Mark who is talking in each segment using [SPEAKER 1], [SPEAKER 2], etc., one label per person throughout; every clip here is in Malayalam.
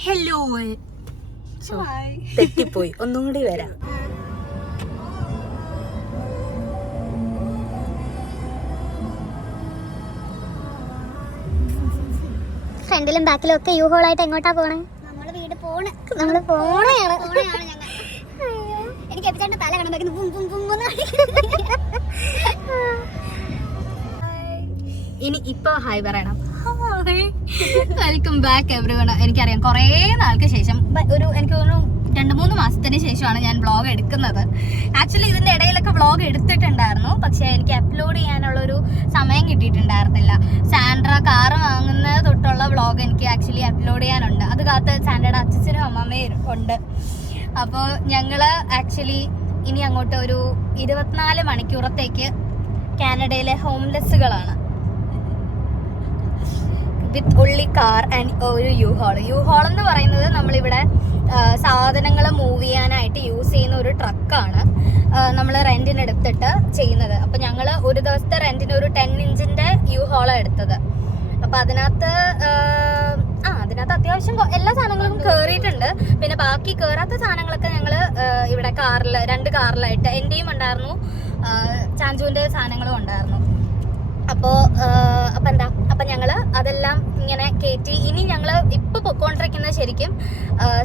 [SPEAKER 1] ഹലോ തെറ്റിപ്പോയി. ഒന്നും കൂടി വരാം
[SPEAKER 2] ഫ്രണ്ടിലും ബാക്കിലും ഒക്കെ യു ഹോളായിട്ട് എങ്ങോട്ടാ പോണേ?
[SPEAKER 3] നമ്മൾ വീട് പോണ്.
[SPEAKER 2] നമ്മൾ പോണേയാണ്
[SPEAKER 3] എനിക്ക് എപ്പിച്ചേട്ടന്റെ തല കാണുമ്പോഴേക്കും ബും ബും ബും എന്ന്
[SPEAKER 1] ഇനി ഇപ്പൊ ഹായ് പറയണം. വെൽക്കം ബാക്ക് എവറി വൺ എനിക്കറിയാം കുറേ നാൾക്ക് ശേഷം ഒരു എനിക്ക് തോന്നുന്നു രണ്ട് മൂന്ന് മാസത്തിന് ശേഷമാണ് ഞാൻ വ്ളോഗ് എടുക്കുന്നത്. ആക്ച്വലി ഇതിന്റെ ഇടയിലൊക്കെ വ്ളോഗ് എടുത്തിട്ടുണ്ടായിരുന്നു. പക്ഷെ എനിക്ക് അപ്ലോഡ് ചെയ്യാനുള്ളൊരു സമയം കിട്ടിയിട്ടുണ്ടായിരുന്നില്ല. സാൻഡ്ര കാറ് വാങ്ങുന്ന തൊട്ടുള്ള വ്ളോഗ് എനിക്ക് ആക്ച്വലി അപ്ലോഡ് ചെയ്യാനുണ്ട്. അത് കാത്ത് സാൻഡ്രയുടെ അച്ഛനും അമ്മമ്മയും ഉണ്ട്. അപ്പോൾ ഞങ്ങൾ ആക്ച്വലി ഇനി അങ്ങോട്ട് ഒരു ഇരുപത്തിനാല് മണിക്കൂറത്തേക്ക് കാനഡയിലെ ഹോംലെസ്സുകളാണ് വിത്ത് ഉള്ളി കാർ ആൻഡ് ഒരു യു ഹോൾ യു ഹോൾ എന്ന് പറയുന്നത് നമ്മളിവിടെ സാധനങ്ങൾ മൂവ് ചെയ്യാനായിട്ട് യൂസ് ചെയ്യുന്ന ഒരു ട്രക്കാണ് നമ്മൾ റെന്റിന് എടുത്തിട്ട് ചെയ്യുന്നത്. അപ്പം ഞങ്ങൾ ഒരു ദിവസത്തെ റെന്റിന് ഒരു ടെൻ ഇഞ്ചിന്റെ യു ഹോളാണ് എടുത്തത്. അപ്പം അതിനകത്ത് ആ, അതിനകത്ത് അത്യാവശ്യം എല്ലാ സാധനങ്ങളും കയറിയിട്ടുണ്ട് പിന്നെ ബാക്കി കയറാത്ത സാധനങ്ങളൊക്കെ ഞങ്ങൾ ഇവിടെ കാറിൽ രണ്ട് കാറിലായിട്ട് എന്റെയും ഉണ്ടായിരുന്നു ചാഞ്ചുവിന്റെ സാധനങ്ങളും ഉണ്ടായിരുന്നു. അപ്പോൾ അപ്പം എന്താ? അപ്പൊ ഞങ്ങൾ അതെല്ലാം ഇങ്ങനെ കയറ്റി ഇനി ഞങ്ങൾ ഇപ്പൊ പൊക്കോണ്ടിരിക്കുന്നത് ശരിക്കും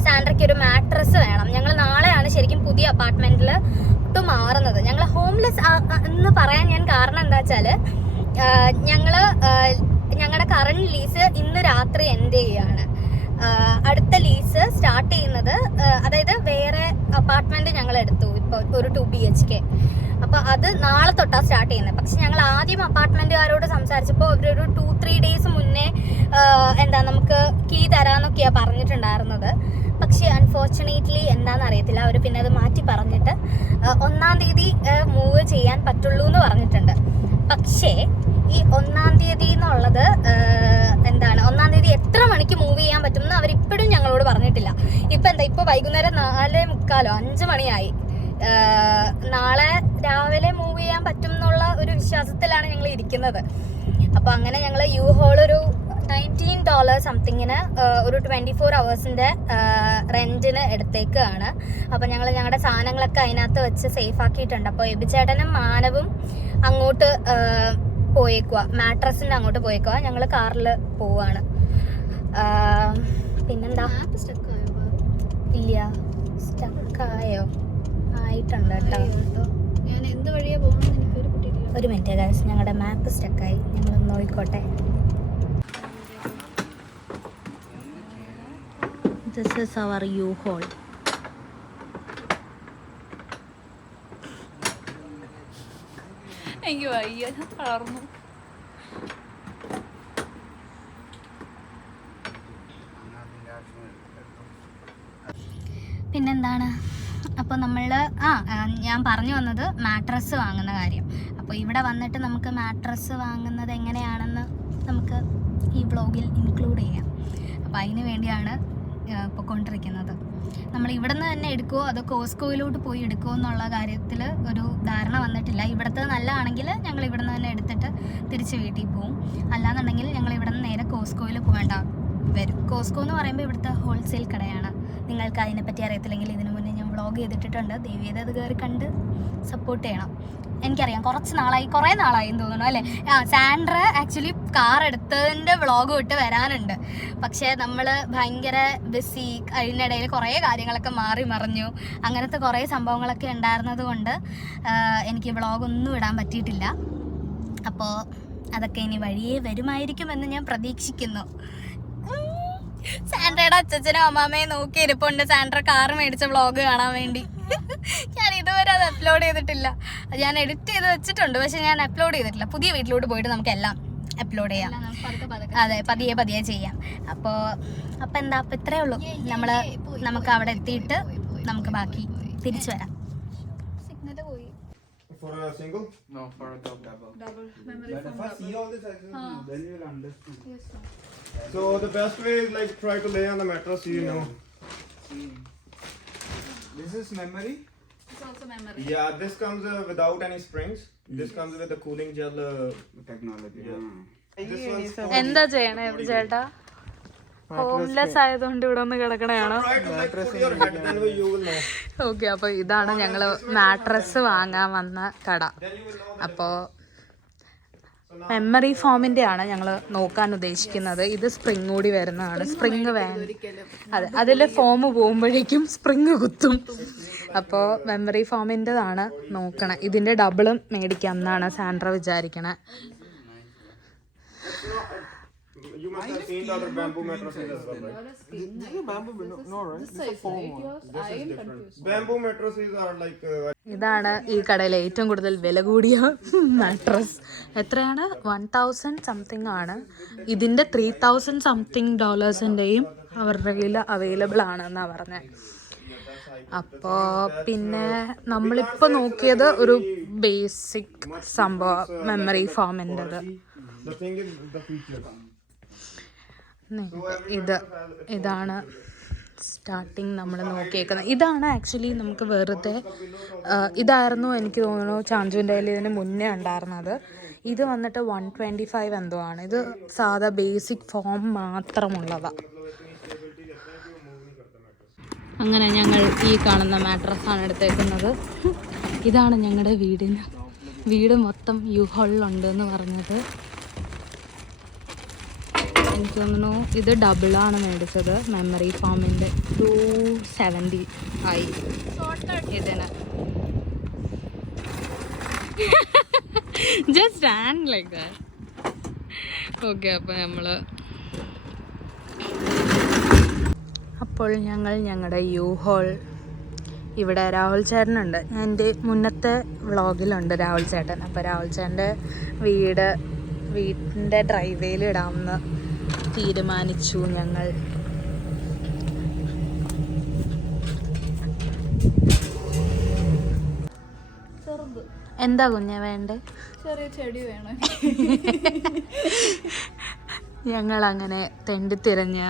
[SPEAKER 1] സാൻഡ്രയ്ക്ക് ഒരു മാട്രസ് വേണം. ഞങ്ങൾ നാളെയാണ് ശരിക്കും പുതിയ അപ്പാർട്ട്മെന്റിൽ ഒട്ടും മാറുന്നത്. ഞങ്ങൾ ഹോംലെസ് എന്ന് പറയാൻ ഞാൻ കാരണം എന്താ വെച്ചാൽ ഞങ്ങൾ ഞങ്ങൾ ഞങ്ങളുടെ കറണ്ട് ലീസ് ഇന്ന് രാത്രി എൻഡ് ചെയ്യാണ്. അടുത്ത ലീസ് സ്റ്റാർട്ട് ചെയ്യുന്നത് അതായത് വേറെ അപ്പാർട്ട്മെന്റ് ഞങ്ങൾ എടുത്തു ഇപ്പോൾ ഒരു ടു ബി എച്ച് കെ അപ്പൊ അത് നാളെ തൊട്ടാ സ്റ്റാർട്ട് ചെയ്യുന്നത്. പക്ഷെ ഞങ്ങൾ ആദ്യം അപ്പാർട്ട്മെന്റുകാരോട് സംസാരിച്ചപ്പോൾ അവരൊരു ടു ത്രീ ഡേയ്സ് മുന്നേ എന്താ നമുക്ക് കീ തരാന്നൊക്കെയാ പറഞ്ഞിട്ടുണ്ടായിരുന്നത്. പക്ഷേ അൺഫോർച്ചുനേറ്റ്ലി എന്താണെന്ന് അറിയത്തില്ല അവർ പിന്നെ അത് മാറ്റി പറഞ്ഞിട്ട് ഒന്നാം തീയതി മൂവ് ചെയ്യാൻ പറ്റുള്ളൂ എന്ന് പറഞ്ഞിട്ടുണ്ട്. പക്ഷേ ഈ ഒന്നാം തീയതി എന്നുള്ളത് എന്താണ് ഒന്നാം തീയതി എത്ര മണിക്ക് മൂവ് ചെയ്യാൻ പറ്റുമെന്ന് അവർ ഇപ്പോഴും ഞങ്ങളോട് പറഞ്ഞിട്ടില്ല. ഇപ്പൊ എന്താ ഇപ്പൊ വൈകുന്നേരം നാലേ മുക്കാലോ അഞ്ച് മണിയായി. നാളെ രാവിലെ മൂവ് ചെയ്യാൻ പറ്റും എന്നുള്ള ഒരു വിശ്വാസത്തിലാണ് ഞങ്ങൾ ഇരിക്കുന്നത്. അപ്പൊ അങ്ങനെ ഞങ്ങൾ യു ഹോൾ ഒരു നയന്റീൻ ഡോളർ സംതിങ്ങിന് ഒരു ട്വന്റി ഫോർ അവേഴ്സിന്റെ റെന്റിന് എടുത്തേക്കാണ്. അപ്പൊ ഞങ്ങൾ ഞങ്ങളുടെ സാധനങ്ങളൊക്കെ അതിനകത്ത് വെച്ച് സേഫ് ആക്കിയിട്ടുണ്ട്. അപ്പോൾ എബിചേട്ടനും മാനവും അങ്ങോട്ട് പോയേക്കുക മാട്രസിന്റെ അങ്ങോട്ട് പോയേക്കുക ഞങ്ങൾ കാറിൽ പോവാണ്. പിന്നെന്താ? ഇല്ല. സ്റ്റക്കായോ ആയിട്ടുണ്ട് കേട്ടോ.
[SPEAKER 3] ഞാൻ എന്ത് വഴിയാ പോകുന്നത് എനിക്ക് ഒരു കുട്ടിയില്ല.
[SPEAKER 1] ഒരു മിനിറ്റ് ഗൈസ് ഞങ്ങളുടെ മാപ്പ് സ്റ്റക്കായി ഞങ്ങൾ നോക്കിക്കോട്ടെ. This is our U Haul
[SPEAKER 4] എനിക്ക് വയ്യ ഞാൻ തളർന്നു
[SPEAKER 1] പിന്നെന്താണ് അപ്പോൾ നമ്മൾ ആ ആ, ഞാൻ പറഞ്ഞു വന്നത് മാട്രസ് വാങ്ങുന്ന കാര്യം. അപ്പോൾ ഇവിടെ വന്നിട്ട് നമുക്ക് മാട്രസ് വാങ്ങുന്നത് എങ്ങനെയാണെന്ന് നമുക്ക് ഈ വ്ളോഗിൽ ഇൻക്ലൂഡ് ചെയ്യാം. അപ്പോൾ അതിന് വേണ്ടിയാണ് പൊയ്ക്കൊണ്ടിരിക്കുന്നത് നമ്മൾ ഇവിടെ നിന്ന് തന്നെ എടുക്കുമോ അതോ കോസ്കോയിലോട്ട് പോയി എടുക്കുമോ എന്നുള്ള കാര്യത്തിൽ ഒരു ധാരണ വന്നിട്ടില്ല. ഇവിടുത്തെ നല്ലതാണെങ്കിൽ ഞങ്ങൾ ഇവിടെ നിന്ന് തന്നെ എടുത്തിട്ട് തിരിച്ച് വീട്ടിൽ പോവും. അല്ലാന്നുണ്ടെങ്കിൽ ഞങ്ങൾ ഇവിടെ നിന്ന് നേരെ കോസ്കോയിൽ പോകേണ്ട. വരും. കോസ്കോ എന്ന് പറയുമ്പോൾ ഇവിടുത്തെ ഹോൾസെയിൽ കടയാണ്. നിങ്ങൾക്ക് അതിനെപ്പറ്റി അറിയത്തില്ലെങ്കിൽ ഇതിനു വ്ളോഗ് ചെയ്തിട്ടുണ്ട് ദേവിയത് അത് കയറി കണ്ട് സപ്പോർട്ട് ചെയ്യണം. എനിക്കറിയാം കുറച്ച് നാളായി കുറേ നാളായി എന്ന് തോന്നുന്നു അല്ലേ? ആ സാൻഡ്ര ആക്ച്വലി കാർ എടുത്തതിന്റെ വ്ളോഗ് വിട്ട് വരാനുണ്ട്. പക്ഷേ നമ്മൾ ഭയങ്കര ബിസി അതിനിടയിൽ കുറേ കാര്യങ്ങളൊക്കെ മാറി മറിഞ്ഞു. അങ്ങനത്തെ കുറേ സംഭവങ്ങളൊക്കെ ഉണ്ടായിരുന്നത് കൊണ്ട് എനിക്ക് വ്ളോഗ് ഒന്നും ഇടാൻ പറ്റിയിട്ടില്ല. അപ്പോൾ അതൊക്കെ ഇനി വഴിയേ വരുമായിരിക്കുമെന്ന് ഞാൻ പ്രതീക്ഷിക്കുന്നു. സാൻഡ്രയുടെ അച്ഛനും അമ്മാമ്മയും നോക്കി ഇരിപ്പുണ്ട്. സാൻഡ്ര കാർ മേടിച്ച വ്ളോഗ് കാണാൻ വേണ്ടി. ഞാൻ ഇതുവരെ അത് അപ്ലോഡ് ചെയ്തിട്ടില്ല. ഞാൻ എഡിറ്റ് ചെയ്ത് വെച്ചിട്ടുണ്ട് പക്ഷെ ഞാൻ അപ്ലോഡ് ചെയ്തിട്ടില്ല. പുതിയ വീട്ടിലോട്ട് പോയിട്ട് നമുക്ക് എല്ലാം അപ്ലോഡ് ചെയ്യാം. അതെ പതിയെ പതിയെ ചെയ്യാം. അപ്പോ അപ്പോൾ എന്താ അപ്പൊ ഇത്രയേ ഉള്ളൂ. നമ്മൾ നമുക്ക് അവിടെ എത്തിയിട്ട് നമുക്ക് ബാക്കി തിരിച്ചു വരാം.
[SPEAKER 3] സിഗ്നൽ പോയി.
[SPEAKER 5] For a single?
[SPEAKER 6] No, for a double.
[SPEAKER 4] Double memory
[SPEAKER 5] but if I see all this accessories,
[SPEAKER 4] Huh.
[SPEAKER 5] then you will understand. So the best way is like try to lay on the mattress, you yeah.
[SPEAKER 6] know. This is memory.
[SPEAKER 4] It's also memory.
[SPEAKER 5] Yeah, this comes uh, without any springs. This comes with the cooling gel. Uh,
[SPEAKER 6] Technology.
[SPEAKER 5] Yeah.
[SPEAKER 4] എന്താ
[SPEAKER 5] 40
[SPEAKER 4] ചെയ്യണേ ചേട്ടാ
[SPEAKER 7] ഹോംലെസ് ആയതുകൊണ്ട് ഇവിടെ ഒന്ന് കിടക്കണയാണോ
[SPEAKER 5] Try to like put your head, then you will know.
[SPEAKER 7] Okay അപ്പൊ ഇതാണ് ഞങ്ങൾ മാട്രസ് വാങ്ങാൻ വന്ന കട അപ്പോൾ മെമ്മറി ഫോമിന്റെ ആണ് ഞങ്ങൾ നോക്കാൻ ഉദ്ദേശിക്കുന്നത്. ഇത് സ്പ്രിംഗ് കൂടി വരുന്നതാണ്. സ്പ്രിംഗ് വേണം അതെ അതിൽ ഫോം പോകുമ്പോഴേക്കും സ്പ്രിംഗ് കുത്തും. അപ്പോൾ മെമ്മറി ഫോമിന്റെതാണ് നോക്കണം. ഇതിന്റെ ഡബിളും മേടിക്കാം എന്നാണ് സാൻഡ്ര വിചാരിക്കണേ.
[SPEAKER 5] You must have seen the other bamboo mattresses as well, right? This, this is a foam one. This is different. Bamboo mattresses are like uh,
[SPEAKER 7] ഇതാണ് ഈ കടയിലെ ഏറ്റവും കൂടുതൽ വില കൂടിയ മാട്രസ് എത്രയാണ്? വൺ തൗസൻഡ് സംതിങ് ആണ്. ഇതിന്റെ ത്രീ തൗസൻഡ് സംതിങ് ഡോളേഴ്സിന്റെയും അവരുടെ കയ്യിൽ അവൈലബിൾ ആണെന്നാണ് പറഞ്ഞത് അപ്പോൾ പിന്നെ നമ്മളിപ്പോൾ നോക്കിയത് ഒരു ബേസിക് സംഭവം മെമ്മറി
[SPEAKER 5] ഫോമിന്റെത്
[SPEAKER 7] ഇത് ഇതാണ് സ്റ്റാർട്ടിങ് നമ്മൾ നോക്കിയേക്കുന്നത്. ഇതാണ് ആക്ച്വലി നമുക്ക് വെറുതെ ഇതായിരുന്നു എനിക്ക് തോന്നുന്നു ചാഞ്ചുവിന്റെ കയ്യിൽ ഇതിന് മുന്നേ ഉണ്ടായിരുന്നത്. ഇത് വന്നിട്ട് വൺ ട്വന്റി ഫൈവ് എന്തോ ആണ്. ഇത് സാധാ ബേസിക് ഫോം മാത്രമുള്ളതാണ് അങ്ങനെ ഞങ്ങൾ ഈ കാണുന്ന മാട്രസാണ് എടുത്തേക്കുന്നത്. ഇതാണ് ഞങ്ങളുടെ വീടിന്. വീട് മൊത്തം യു ഹോളിലുണ്ട് എന്ന് പറഞ്ഞത്. എനിക്ക് തോന്നുന്നു ഇത് ഡബിളാണ് മേടിച്ചത്. മെമ്മറി ഫോമിന്റെ ടു സെവന്റി ആയി. ഇതിന്. ജസ്റ്റ് ആൻഡ് ലൈക്ക് ഓക്കെ അപ്പോൾ നമ്മൾ അപ്പോൾ ഞങ്ങൾ ഞങ്ങളുടെ യു ഹോൾ ഇവിടെ രാഹുൽ ചേട്ടനുണ്ട്. എന്റെ മുന്നത്തെ വ്ളോഗിലുണ്ട് രാഹുൽ ചേട്ടൻ. അപ്പോൾ രാഹുൽ ചേട്ടന്റെ വീട് വീട്ടിന്റെ ഡ്രൈവേയിൽ ഇടാമെന്ന് തീരുമാനിച്ചു ഞങ്ങൾ. എന്താ കുഞ്ഞ വേണ്ടേ?
[SPEAKER 4] ചെറിയ ചെടി വേണം.
[SPEAKER 7] ഞങ്ങൾ അങ്ങനെ തെണ്ടി തിരഞ്ഞ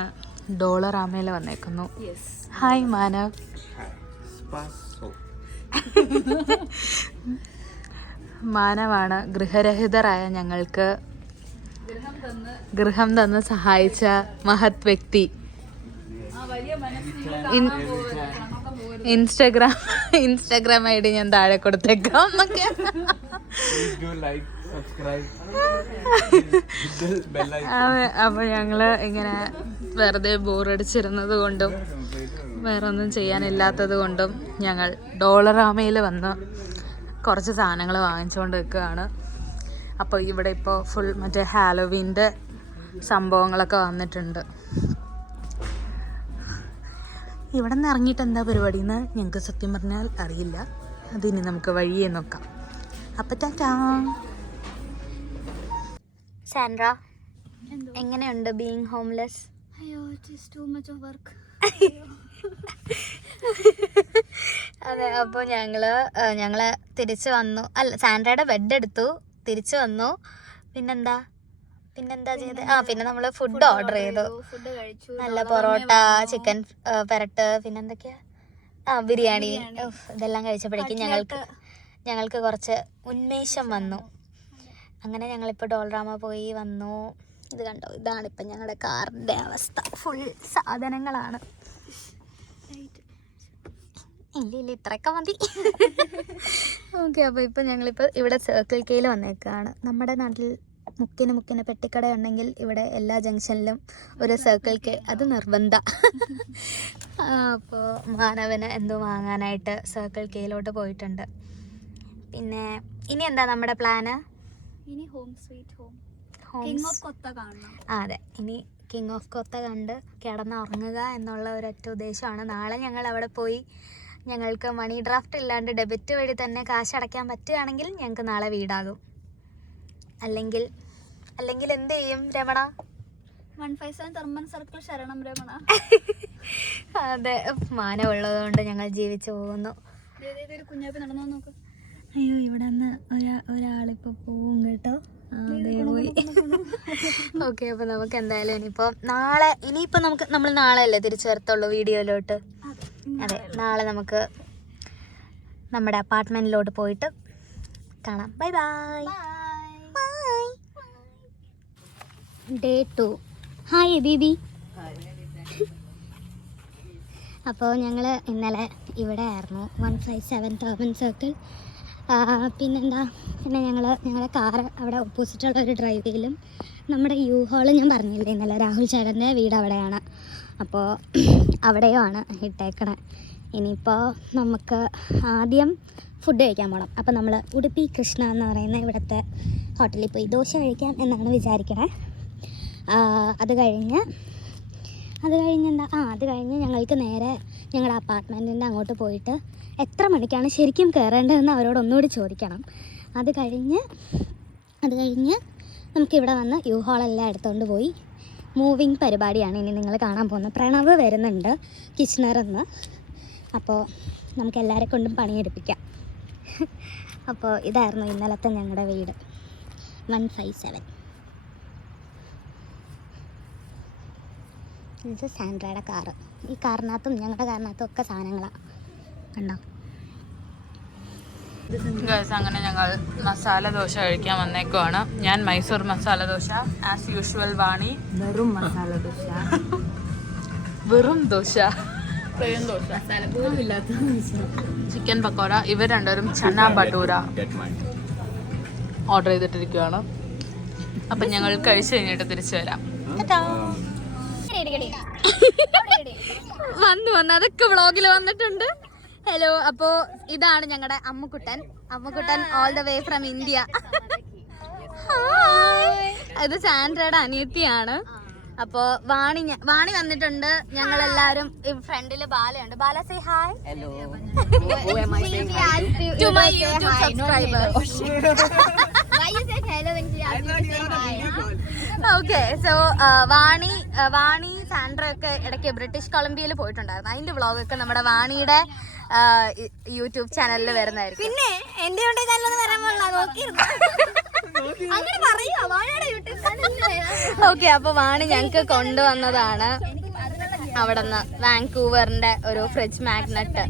[SPEAKER 7] ഡോളറാമയിൽ വന്നേക്കുന്നു ഹായ് മാനവ്. മാനവാണ് ഗൃഹരഹിതരായ ഞങ്ങൾക്ക് ഗൃഹം തന്ന് സഹായിച്ച മഹത് വ്യക്തി. ഇൻ- ഇൻസ്റ്റഗ്രാം ഇൻസ്റ്റഗ്രാം ഐ ഡി ഞാൻ താഴെ കൊടുത്തേക്കാം എന്നൊക്കെ. അപ്പൊ ഞങ്ങൾ ഇങ്ങനെ വെറുതെ ബോറടിച്ചിരുന്നത് കൊണ്ടും വേറെ ഒന്നും ചെയ്യാനില്ലാത്തത് കൊണ്ടും ഞങ്ങൾ ഡോളറാമയിൽ വന്ന് കുറച്ച് സാധനങ്ങൾ വാങ്ങിച്ചുകൊണ്ട് നിൽക്കുകയാണ്. അപ്പോൾ ഇവിടെ ഇപ്പോൾ ഫുൾ മറ്റേ ഹാലോവീന്റെ സംഭവങ്ങളൊക്കെ വന്നിട്ടുണ്ട്. ഇവിടെ നിന്ന് ഇറങ്ങിയിട്ട് എന്താ പരിപാടി എന്ന് ഞങ്ങൾക്ക് സത്യം പറഞ്ഞാൽ അറിയില്ല. അതിനി നമുക്ക് വഴിയെ നോക്കാം. അപ്പം ടാറ്റാ.
[SPEAKER 2] സാൻഡ്ര എങ്ങനെയുണ്ട് ബീങ് ഹോംലെസ്
[SPEAKER 3] അയ്യോ ടു മച്ച് ഓഫ് വർക്ക്
[SPEAKER 1] അതെ അപ്പോൾ ഞങ്ങൾ ഞങ്ങൾ തിരിച്ച് തിരിച്ചു വന്നു. അല്ല സാൻഡ്രയുടെ ബെഡ് എടുത്തു. തിരിച്ചു വന്നു. പിന്നെന്താ? പിന്നെന്താ ചെയ്ത്? ആ പിന്നെ നമ്മൾ ഫുഡ് ഓർഡർ ചെയ്തു.
[SPEAKER 3] ഫുഡ് കഴിച്ചു.
[SPEAKER 1] നല്ല പൊറോട്ട ചിക്കൻ പെരട്ട് പിന്നെന്തൊക്കെയാ? ആ ബിരിയാണി. ഇതെല്ലാം കഴിച്ചപ്പോഴേക്കും ഞങ്ങൾക്ക് ഞങ്ങൾക്ക് കുറച്ച് ഉന്മേഷം വന്നു. അങ്ങനെ ഞങ്ങളിപ്പോൾ ഡോൾറാമ പോയി വന്നു. ഇത് കണ്ടോ? ഇതാണ് ഇപ്പം ഞങ്ങളുടെ കാറിന്റെ അവസ്ഥ. ഫുൾ സാധനങ്ങളാണ്. ഇല്ല ഇല്ല ഇത്രയൊക്കെ മതി. ഓക്കെ അപ്പോൾ ഇപ്പം ഞങ്ങളിപ്പോൾ ഇവിടെ സർക്കിൾ കെയിൽ വന്നേക്കാണ്. നമ്മുടെ നാട്ടിൽ മുക്കിന് മുക്കിന് പെട്ടിക്കട ഉണ്ടെങ്കിൽ ഇവിടെ എല്ലാ ജംഗ്ഷനിലും ഒരു സർക്കിൾ കെ അത് നിർബന്ധ. അപ്പോൾ മാനവന് എന്തോ വാങ്ങാനായിട്ട് സർക്കിൾ കെയിലോട്ട് പോയിട്ടുണ്ട്. പിന്നെ ഇനി എന്താ നമ്മുടെ പ്ലാന്
[SPEAKER 3] ഇനി ഹോം സ്വീറ്റ് ഹോം
[SPEAKER 1] അതെ. ഇനി കിങ് ഓഫ് കൊത്ത കണ്ട് കിടന്നുറങ്ങുക എന്നുള്ള ഒരൊറ്റ ഉദ്ദേശമാണ്. നാളെ ഞങ്ങൾ അവിടെ പോയി ഞങ്ങൾക്ക് മണി ഡ്രാഫ്റ്റ് ഇല്ലാണ്ട് ഡെബിറ്റ് വഴി തന്നെ കാശ് അടയ്ക്കാൻ പറ്റുകയാണെങ്കിൽ ഞങ്ങൾക്ക് നാളെ വീടാകും. അല്ലെങ്കിൽ അല്ലെങ്കിൽ എന്ത് ചെയ്യും Ramana?
[SPEAKER 3] One five seven thousand circle ശരണം രമണ.
[SPEAKER 1] അതെ മാനമുള്ളത് കൊണ്ട് ഞങ്ങൾ ജീവിച്ചു പോകുന്നു.
[SPEAKER 3] കുഞ്ഞാപ്പി നടന്നു നോക്ക്.
[SPEAKER 1] അയ്യോ ഇവിടെ നിന്ന് ഒരാ ഒരാളിപ്പോൾ പോവും കേട്ടോ. പോയി. ഓക്കെ അപ്പോൾ നമുക്ക് എന്തായാലും ഇനിയിപ്പോൾ നാളെ ഇനിയിപ്പോൾ നമുക്ക് നമ്മൾ നാളെ അല്ലേ തിരിച്ചു വരത്തുള്ളൂ വീഡിയോയിലോട്ട്? അതെ നാളെ നമുക്ക് നമ്മുടെ അപ്പാർട്ട്മെന്റിലോട്ട് പോയിട്ട് കാണാം. Bye bye
[SPEAKER 2] day two hi ബീബി അപ്പോൾ ഞങ്ങൾ ഇന്നലെ ഇവിടെ ആയിരുന്നു one five seven thousand circle പിന്നെന്താ? പിന്നെ ഞങ്ങൾ ഞങ്ങളുടെ കാർ അവിടെ ഓപ്പോസിറ്റുള്ള ഒരു ഡ്രൈവേയിലും നമ്മുടെ യു ഹോൾ ഞാൻ പറഞ്ഞില്ലേ ഇന്നലെ രാഹുൽ ചേട്ടന്റെ വീട് അവിടെയാണ്. അപ്പോൾ അവിടെയുമാണ് ഇട്ടേക്കണേ. ഇനിയിപ്പോൾ നമുക്ക് ആദ്യം ഫുഡ് കഴിക്കാൻ പോകണം അപ്പോൾ നമ്മൾ ഉടുപ്പി കൃഷ്ണ എന്ന് പറയുന്ന ഇവിടുത്തെ ഹോട്ടലിൽ പോയി ദോശ കഴിക്കാം എന്നാണ് വിചാരിക്കണേ. അത് കഴിഞ്ഞ് അത് കഴിഞ്ഞ് എന്താ? ആ അത് കഴിഞ്ഞ് ഞങ്ങൾക്ക് നേരെ ഞങ്ങളുടെ അപ്പാർട്ട്മെന്റിന്റെ അങ്ങോട്ട് പോയിട്ട് എത്ര മണിക്കാണ് ശരിക്കും കയറേണ്ടതെന്ന് അവരോട് ഒന്നുകൂടി ചോദിക്കണം. അത് കഴിഞ്ഞ് അത് കഴിഞ്ഞ് നമുക്കിവിടെ വന്ന് യു ഹാളെല്ലാം എടുത്തുകൊണ്ട് പോയി. മൂവിങ് പരിപാടിയാണ് ഇനി നിങ്ങൾ കാണാൻ പോകുന്നത്. പ്രണവ് വരുന്നുണ്ട് കിച്ചണറെന്ന് അപ്പോൾ നമുക്ക് എല്ലാവരെ കൊണ്ടും പണിയെടുപ്പിക്കാം. അപ്പോൾ ഇതായിരുന്നു ഇന്നലത്തെ ഞങ്ങളുടെ വീട്. വൺ ഫൈവ് സെവൻ ഇത് സാൻഡ്രയുടെ കാറ് ഈ കാറിനകത്തും ഞങ്ങളുടെ കാറിനകത്തും ഒക്കെ സാധനങ്ങളാണ് കണ്ടോ?
[SPEAKER 7] ഗൈസ് അങ്ങനെ ഞങ്ങൾ മസാല ദോശ കഴിക്കാൻ വന്നേക്കുവാണ്. ഞാൻ മൈസൂർ മസാല ദോശ ആസ് യൂഷ്വൽ വാണി. വെറും മസാല ദോശ. വെറും ദോശ. ചിക്കൻ പക്കോട ഇവർ രണ്ടുപേരും ചന ബട്ടൂര. ഓർഡർ ചെയ്തിട്ടിരിക്കുകയാണ് അപ്പം ഞങ്ങൾ കഴിച്ചു കഴിഞ്ഞിട്ട് തിരിച്ചു വരാം.
[SPEAKER 1] വന്നു വന്നു അതൊക്കെ വ്ളോഗിൽ വന്നിട്ടുണ്ട്. ഹലോ അപ്പോ ഇതാണ് ഞങ്ങളുടെ Ammukuttan. Ammukuttan all the way from India ഇത് സാൻഡ്രയുടെ അനിയത്തിയാണ്. അപ്പോ വാണി വാണി വന്നിട്ടുണ്ട്. ഞങ്ങൾ എല്ലാരും ഫ്രണ്ടിൽ ബാലയുണ്ട്. Bala say hi to my YouTube subscribers okay so Vani Vani Sandra ഒക്കെ ഇടയ്ക്ക് ബ്രിട്ടീഷ് കൊളംബിയയിൽ പോയിട്ടുണ്ടായിരുന്നു. അതിന്റെ വ്ളോഗൊക്കെ നമ്മുടെ വാണിയുടെ യൂട്യൂബ് ചാനലിൽ വരുന്നതായിരിക്കും.
[SPEAKER 3] പിന്നെ എന്റെ
[SPEAKER 1] ഓക്കെ അപ്പൊ വാണി ഞങ്ങൾക്ക് കൊണ്ടുവന്നതാണ് അവിടെ നിന്ന് വാങ്കൂവറിന്റെ ഒരു ഫ്രിഡ്ജ് മാഗ്നറ്റ്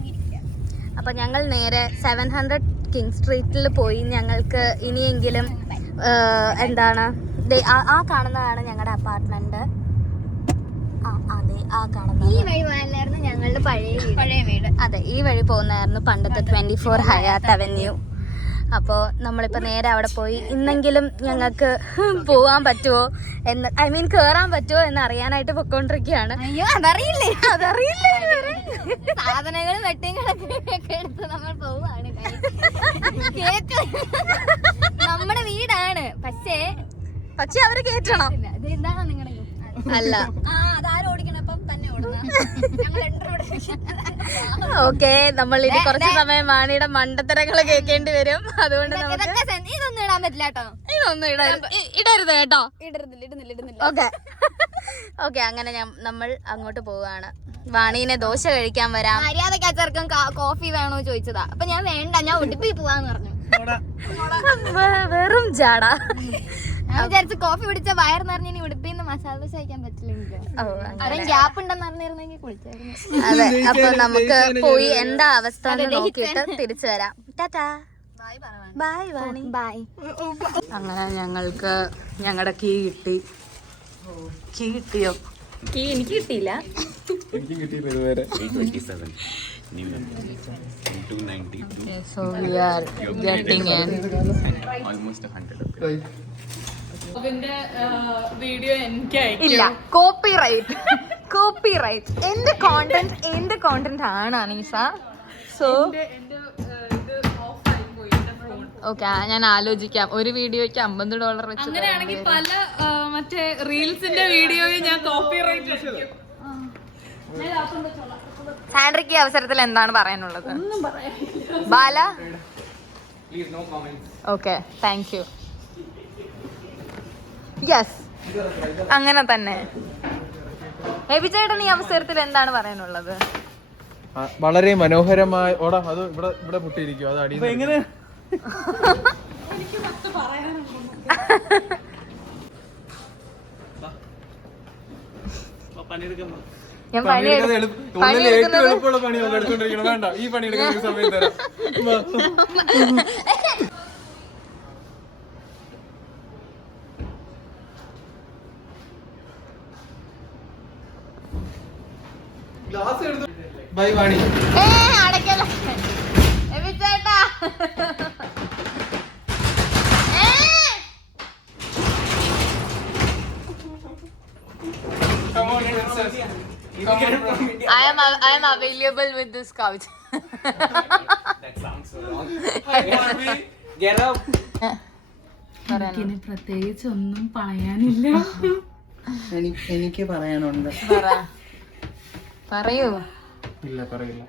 [SPEAKER 1] അപ്പൊ ഞങ്ങൾ നേരെ സെവൻ ഹൺഡ്രഡ് കിങ് സ്ട്രീറ്റിൽ പോയി ഞങ്ങൾക്ക് ഇനിയെങ്കിലും എന്താണ്? ആ- കാണുന്നതാണ് ഞങ്ങളുടെ അപ്പാർട്ട്മെന്റ്
[SPEAKER 3] ഈ വഴി പോയാലായിരുന്നു ഞങ്ങളുടെ പഴയ പഴയ വീട്.
[SPEAKER 1] അതെ ഈ വഴി പോകുന്നതായിരുന്നു പണ്ടത്തെ ട്വന്റി ഫോർ ഹയാത്ത് അവന്യൂ അപ്പോൾ നമ്മളിപ്പോൾ നേരെ അവിടെ പോയി ഇന്നെങ്കിലും ഞങ്ങൾക്ക് പോകാൻ പറ്റുമോ എന്ന് ഐ മീൻ കേറാൻ പറ്റുമോ എന്ന് അറിയാനായിട്ട് പൊക്കോണ്ടിരിക്കുകയാണ്
[SPEAKER 3] അയ്യോ അതറിയില്ലേ?
[SPEAKER 1] അതറിയില്ലേ
[SPEAKER 3] സാധനങ്ങളും വെട്ടിയും എടുത്ത് നമ്മൾ പോവാണ് കേക്ക്. നമ്മുടെ വീടാണ്. പക്ഷേ
[SPEAKER 1] പക്ഷെ അവർ കേറ്റണം.
[SPEAKER 3] ഇത് ഇതാണ് നിങ്ങളുടെ
[SPEAKER 1] അല്ല. ഓക്കെ നമ്മൾ ഇനി കുറച്ച് സമയം വാണിയുടെ മണ്ടത്തരങ്ങൾ കേൾക്കേണ്ടി വരും. അതുകൊണ്ട് നമുക്ക്
[SPEAKER 3] ഇതൊന്നും ഇടാൻ പറ്റില്ല കേട്ടോ.
[SPEAKER 1] ഇതൊന്നും ഇടരുത് ഇടരുത് കേട്ടോ.
[SPEAKER 3] ഇടരുതില്ല ഇടുന്നില്ല ഇടുന്നില്ല.
[SPEAKER 1] ഓക്കെ. ഓക്കെ അങ്ങനെ ഞാൻ നമ്മൾ അങ്ങോട്ട് പോവാണ്. വാണീനെ ദോശ കഴിക്കാൻ വരാം.
[SPEAKER 3] മര്യാദയ്ക്ക് ചെറുക്കൻ കോഫി വേണോ ചോദിച്ചതാ. അപ്പൊ ഞാൻ വേണ്ട ഞാൻ ഉടുപ്പി പോവാന്ന് പറഞ്ഞു.
[SPEAKER 1] വെറും ചാടാ
[SPEAKER 3] ഞാൻ വിചാരിച്ചു കോഫി കുടിച്ച വയർ നിറഞ്ഞ ഇനി ഉടുപ്പിന്ന് മസാല ദോശ കഴിക്കാൻ പറ്റില്ല. ഗ്യാപ്പ് ഉണ്ടെന്ന് അറിഞ്ഞിരുന്നെങ്കിൽ കുളിച്ചായിരുന്നു.
[SPEAKER 1] അതെ അപ്പൊ നമുക്ക് പോയി എന്താ അവസ്ഥ എന്ന് നോക്കിയിട്ട് തിരിച്ചു വരാം. ടാറ്റാ. By Vani.
[SPEAKER 3] ബൈ
[SPEAKER 7] അങ്ങനെ ഞങ്ങൾക്ക് ഞങ്ങളുടെ കീ കിട്ടി. കീ കിട്ടിയോ?
[SPEAKER 4] കീ എനിക്ക് കിട്ടിയില്ല.
[SPEAKER 6] എനിക്കും കിട്ടിയില്ല ഇതുവരെ. 827 new number. 292
[SPEAKER 7] are getting in
[SPEAKER 6] almost 100
[SPEAKER 7] video എനിക്ക്
[SPEAKER 1] ഇല്ല കോപ്പി റൈറ്റ് കോപ്പി റൈറ്റ് എന്റെ കോണ്ടന്റ് എന്റെ കോണ്ടന്റ് ആണ് അനീസ സോ
[SPEAKER 7] ഓക്കെ ഞാൻ ആലോചിക്കാം. ഒരു വീഡിയോയ്ക്ക് അമ്പത് ഡോളർ വെച്ച് അങ്ങനെയാണെങ്കിൽ പല മറ്റേ റീൽസിന്റെ വീഡിയോയും ഞാൻ കോപ്പി റൈറ്റ്
[SPEAKER 1] സാൻഡ്രയ്ക്ക് ഈ അവസരത്തിൽ എന്താണ് പറയാനുള്ളത്? Bala? Okay thank you yes അങ്ങനെ തന്നെ. എബിചേട്ടൻ ഈ അവസരത്തിൽ എന്താണ് പറയാനുള്ളത്?
[SPEAKER 5] വളരെ മനോഹരമായ ഓടാ അത് ഇവിടെ ഇവിടെ പൊട്ടിയിരിക്കും അത് അടിയിൽ എങ്ങനെ?
[SPEAKER 1] ഞാൻ പണി
[SPEAKER 5] ബൈ ഏറ്റവും എളുപ്പമുള്ള പണി നമ്മൾ എടുത്തോണ്ടിരിക്കണം വേണ്ട ഈ പണി എടുക്കുന്ന സമയം തരാം വാ.
[SPEAKER 8] ബൈ വാണി
[SPEAKER 9] ഏ അടയ്ക്കല ചേട്ടാ
[SPEAKER 8] Come on, princess. Come on, princess.
[SPEAKER 9] I am I am available with this couch.
[SPEAKER 6] That sounds so wrong. Hi, Barbie. Get up.
[SPEAKER 9] പറയാനോ?
[SPEAKER 7] പ്രത്യേകിച്ച് ഒന്നും പറയാനില്ല
[SPEAKER 3] എനിക്ക് പറയാനുണ്ട്
[SPEAKER 9] പറയൂ
[SPEAKER 8] ഇല്ല പറയില്ല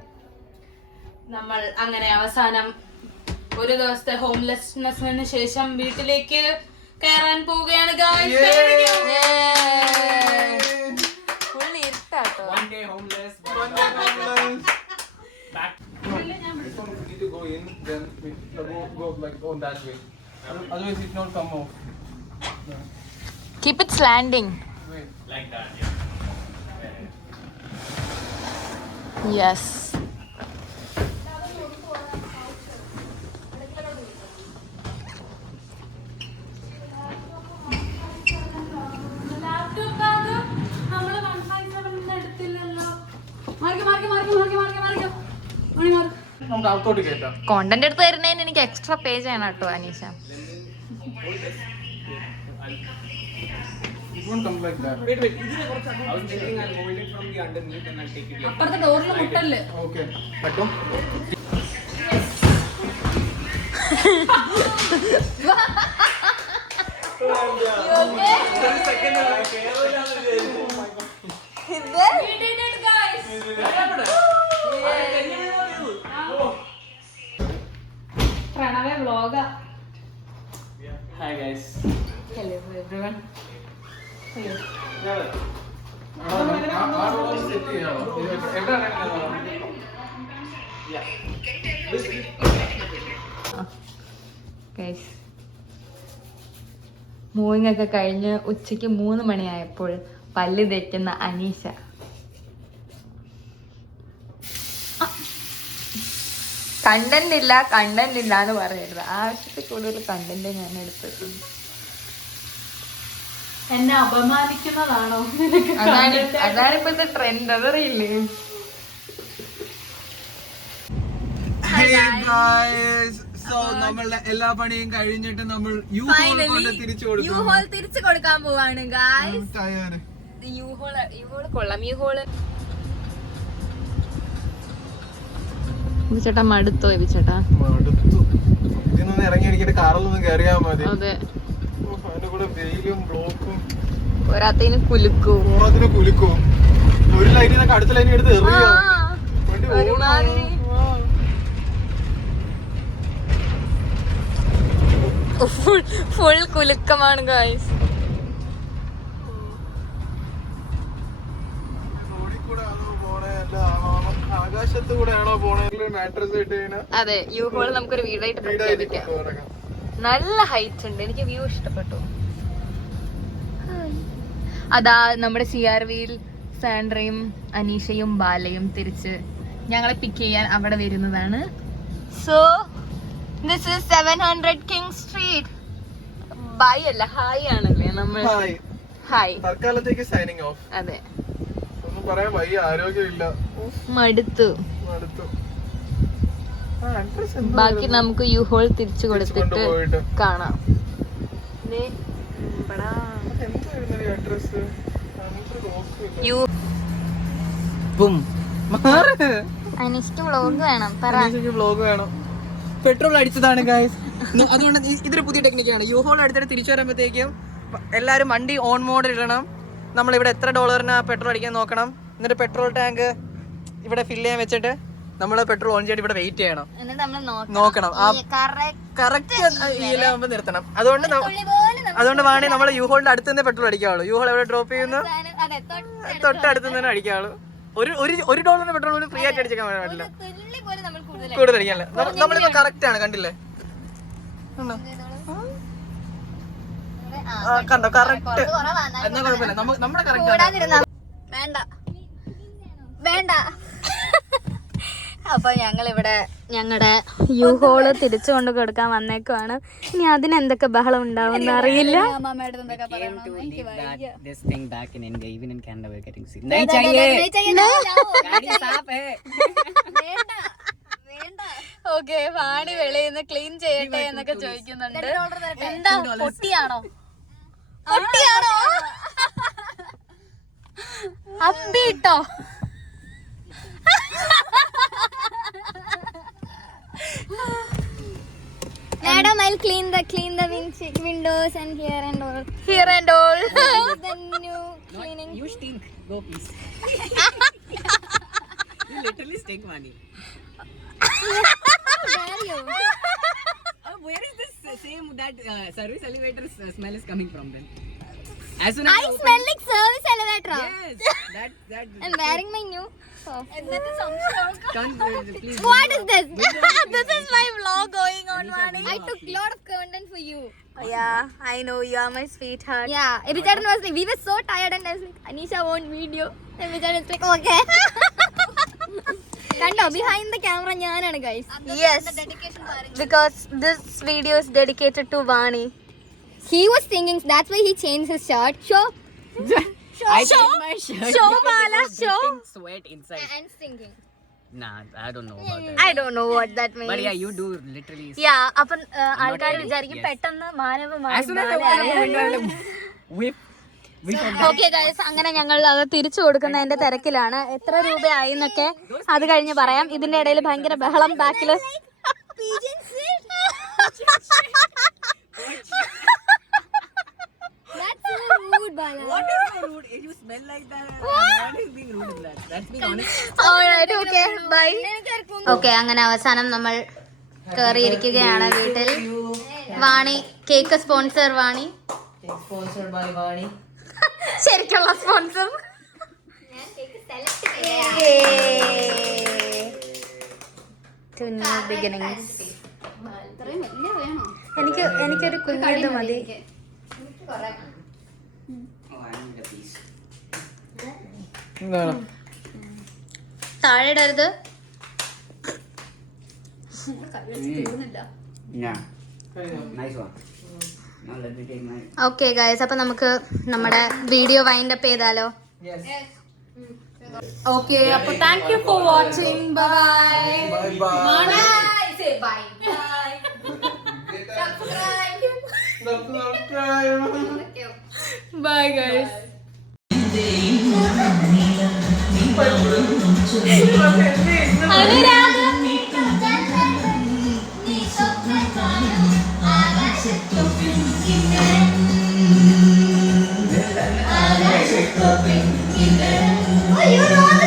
[SPEAKER 9] നമ്മൾ അങ്ങനെ അവസാനം ഒരു ദിവസത്തെ ഹോംലെസ്നെസ്സിന് ശേഷം വീട്ടിലേക്ക് കയറാൻ പോവുകയാണ് ഗായ്സ് ഫുൾ ഇരുട്ടാട്ടോ
[SPEAKER 8] need to go in, then we go, go like on that way. Otherwise, it not come off.
[SPEAKER 9] Keep it slanting.
[SPEAKER 8] Wait.
[SPEAKER 6] Like that, yeah.
[SPEAKER 9] Yes.
[SPEAKER 8] നമുക്ക് അകത്തോട്ട് കേട്ടാ
[SPEAKER 9] കോണ്ടന്റ് എടുത്ത് തരുന്നതിന് എനിക്ക് എക്സ്ട്രാ പേ ചെയ്യണം കേട്ടോ അനീഷ.
[SPEAKER 8] അപ്പുറത്തെ ഡോറിൽ മുട്ടല്ലേ? Like that.
[SPEAKER 6] Wait, wait. I was thinking I'll hold it from the underneath and I'll take it like
[SPEAKER 7] അപ്പുറത്തെ ഡോറിൽ മുട്ടല്ലേ
[SPEAKER 8] Okay. പറ്റും
[SPEAKER 7] പ്രണവേ വ്ളോഗാ
[SPEAKER 6] Guys.
[SPEAKER 9] Hello everyone
[SPEAKER 8] set
[SPEAKER 9] guys moving ഒക്കെ കഴിഞ്ഞ് ഉച്ചയ്ക്ക് മൂന്ന് മണിയായപ്പോൾ പല്ല് തേക്കുന്ന അനീഷ. കണ്ടന്റ് ഇല്ല കണ്ടന്റ് ഇല്ല എന്ന് പറയരുത്. ആവശ്യത്തിൽ കൂടുതൽ കണ്ടന്റ് ഞാൻ എടുത്തിട്ടുണ്ട്.
[SPEAKER 7] എന്നെ അപമാനിക്കുന്നതാണോ
[SPEAKER 9] അതാണ് അതാണ് ഇപ്പോഴത്തെ ട്രെൻഡ് അതറിയില്ലേ
[SPEAKER 3] സോ നമ്മളുടെ എല്ലാ പണിയും കഴിഞ്ഞിട്ട് നമ്മൾ യു കൊണ്ട് തിരിച്ചു
[SPEAKER 1] ഹോൾ തിരിച്ചു കൊടുക്കാൻ പോവാണ് guys
[SPEAKER 3] tire
[SPEAKER 9] U Haul U Haul കൊള്ളാം. യു
[SPEAKER 8] ഹോൾ കൂടെ വെയിലും ബ്ലോക്കും.
[SPEAKER 9] പോരാത്തതിന് കുലുക്കൂ.
[SPEAKER 8] കുലുക്കും. ഒരു അടുത്ത ലൈനിൽ എടുത്ത് എറിയാ.
[SPEAKER 9] ഫുൾ കുലുക്കമാണ് ഗായ്സ്
[SPEAKER 8] ആകാശത്ത് കൂടെ ആണോ പോണേ മാട്രസ് ഇട്ട് കഴിഞ്ഞാൽ
[SPEAKER 9] അതെ യു ഹോൾ നമുക്കൊരു വീടായിട്ട് പ്രഖ്യാപിക്കാം നല്ല ഹൈറ്റ് ഉണ്ട്. എനിക്ക് വ്യൂ ഇഷ്ടപ്പെട്ടു. അതാ നമ്മുടെ സി ആർ വിയിൽ സാൻഡ്രയും അനീഷയും ബാലയും തിരിച്ച് ഞങ്ങളെ പിക്ക് ചെയ്യാൻ അവിടെ വരുന്നതാണ്. So this is seven hundred King Street bye അല്ല ഹായ് ആണല്ലേ നമ്മൾ?
[SPEAKER 8] ഹായ്
[SPEAKER 9] ഹായ്
[SPEAKER 8] തൽക്കാലത്തേക്ക് സൈനിങ് ഓഫ്
[SPEAKER 9] അതെ.
[SPEAKER 8] പറയാൻ വയ്യ ആരോഗ്യമില്ല.
[SPEAKER 9] മടുത്തു.
[SPEAKER 8] മടുത്തു. ആ അഡ്രസ്
[SPEAKER 9] ബാക്കി നമുക്ക് യു ഹോൾ തിരിച്ചു കൊടുത്തിട്ട് കാണാം.
[SPEAKER 3] പെട്രോൾ അടിച്ചതാണ് ഗായ്സ് അതുകൊണ്ട് ഇതൊരു പുതിയ ടെക്നിക്കാണ് യു ഹോൾ അടുത്തിട്ട് തിരിച്ചു വരുമ്പോഴത്തേക്കും എല്ലാരും വണ്ടി ഓൺ മോഡിൽ ഇടണം. നമ്മളിവിടെ എത്ര ഡോളറിന് പെട്രോൾ അടിക്കാൻ നോക്കണം? എന്നിട്ട് പെട്രോൾ ടാങ്ക് ഇവിടെ ഫില്ല് ചെയ്യാൻ വെച്ചിട്ട് നമ്മൾ പെട്രോൾ ഓൺ ചെയ്തിട്ട് ഇവിടെ വെയിറ്റ് ചെയ്യണം. നോക്കണം. ആ
[SPEAKER 1] കറക്റ്റ്
[SPEAKER 3] ഈലാകുമ്പോൾ നിർത്തണം. അതുകൊണ്ട് അതുകൊണ്ട് വാണി നമ്മൾ യു ഹോളിന്റെ അടുത്ത് തന്നെ പെട്രോൾ അടിക്കാവുള്ളൂ. യു ഹോൾ എവിടെ ഡ്രോപ്പ് ചെയ്യുന്നു? തൊട്ടടുത്ത് തന്നെ അടിക്കാവുള്ളൂ. ഒരു ഒരു ഒരു ഡോളറിന് പെട്രോൾ പോലും ഫ്രീ ആയിട്ട് അടിച്ചേക്കാൻ പാടില്ല.
[SPEAKER 1] കൂടുതൽ
[SPEAKER 3] അടിക്കാനല്ലേ. നമ്മളിപ്പോ കറക്റ്റ് ആണ് കണ്ടില്ലേ? കണ്ടോ? കറക്റ്റ് എന്നാ കുഴപ്പമില്ല. നമ്മുടെ കറക്റ്റ്
[SPEAKER 1] വേണ്ട. വേണ്ട. അപ്പോൾ ഞങ്ങളിവിടെ ഞങ്ങളുടെ യു ഹോൾ തിരിച്ചു കൊണ്ട് കൊടുക്കാൻ വന്നേക്കുവാണ്. ഇനി അതിന് എന്തൊക്കെ ബഹളം ഉണ്ടാവും
[SPEAKER 3] എന്ന് അറിയില്ല
[SPEAKER 1] ഓക്കെ വാണി വെളിയിൽ നിന്ന് ക്ലീൻ ചെയ്യട്ടെ എന്നൊക്കെ ചോദിക്കുന്നുണ്ട്. എന്താ പൊട്ടിയാണോ? പൊട്ടിയാണോ
[SPEAKER 3] Madam, I'll clean the clean the win- windows and here and all.
[SPEAKER 1] Here and all
[SPEAKER 3] the new cleaning.
[SPEAKER 6] you stink go please you literally stink money
[SPEAKER 3] Where you?
[SPEAKER 6] Where is this same that uh, service elevator uh, smell is coming from then as soon as
[SPEAKER 3] I smell like service elevator.
[SPEAKER 6] yes that that
[SPEAKER 3] I'm wearing my new. Oh.
[SPEAKER 6] Come, please
[SPEAKER 3] What is this?
[SPEAKER 1] this is my vlog going on Vani
[SPEAKER 3] I took a lot of content for you.
[SPEAKER 1] yeah I know you are my sweetheart
[SPEAKER 3] Yeah, Richard was like, we were so tired and I was like, Anisha won't video. And Richard was like, okay. കണ്ടോ ബിഹൈൻഡ് ദ ക്യാമറ ഞാനാണ് guys
[SPEAKER 1] yes because this video is dedicated to Vani
[SPEAKER 3] he was thinking that's why he change his shirt show
[SPEAKER 6] I changed my shirt
[SPEAKER 1] show,
[SPEAKER 6] because
[SPEAKER 1] Bala,
[SPEAKER 6] it was
[SPEAKER 1] show.
[SPEAKER 6] dripping sweat inside
[SPEAKER 3] and thinking
[SPEAKER 6] nah I don't know about that
[SPEAKER 1] I don't know what that means
[SPEAKER 6] but yeah you do literally
[SPEAKER 1] yeah അപ്പം ആൾക്കാർ വിചാരിക്കും പെട്ടെന്ന് മാനവ
[SPEAKER 6] whip of
[SPEAKER 1] ഓക്കെ ഗൈസ് അങ്ങനെ ഞങ്ങൾ അത് തിരിച്ചു കൊടുക്കുന്നതിന്റെ തിരക്കിലാണ്. എത്ര രൂപയായി എന്നൊക്കെ അത് കഴിഞ്ഞ് പറയാം. ഇതിന്റെ ഇടയിൽ ഭയങ്കര ബഹളം
[SPEAKER 6] ബാക്കിൽ.
[SPEAKER 1] ഓക്കെ ബൈ ഓക്കെ അങ്ങനെ അവസാനം നമ്മൾ കയറിയിരിക്കുകയാണ് വീട്ടിൽ. Vani cake sponsor Vani.
[SPEAKER 8] Sponsor by Vani.
[SPEAKER 1] ശരിക്കുള്ള സ്പോൺസർ എനിക്ക് എനിക്കൊരു കുഞ്ഞത് മതി. താഴെ ഇടരുത്
[SPEAKER 6] നൈസ് Nice
[SPEAKER 1] ഓക്കെ ഗായസ് അപ്പൊ നമുക്ക് നമ്മുടെ വീഡിയോ വൈൻഡ് അപ്പ് ചെയ്താലോ.
[SPEAKER 7] ഓക്കെ അപ്പൊ thank you for watching bye
[SPEAKER 1] bye
[SPEAKER 5] bye.
[SPEAKER 7] Bye guys
[SPEAKER 3] Oh, you oh!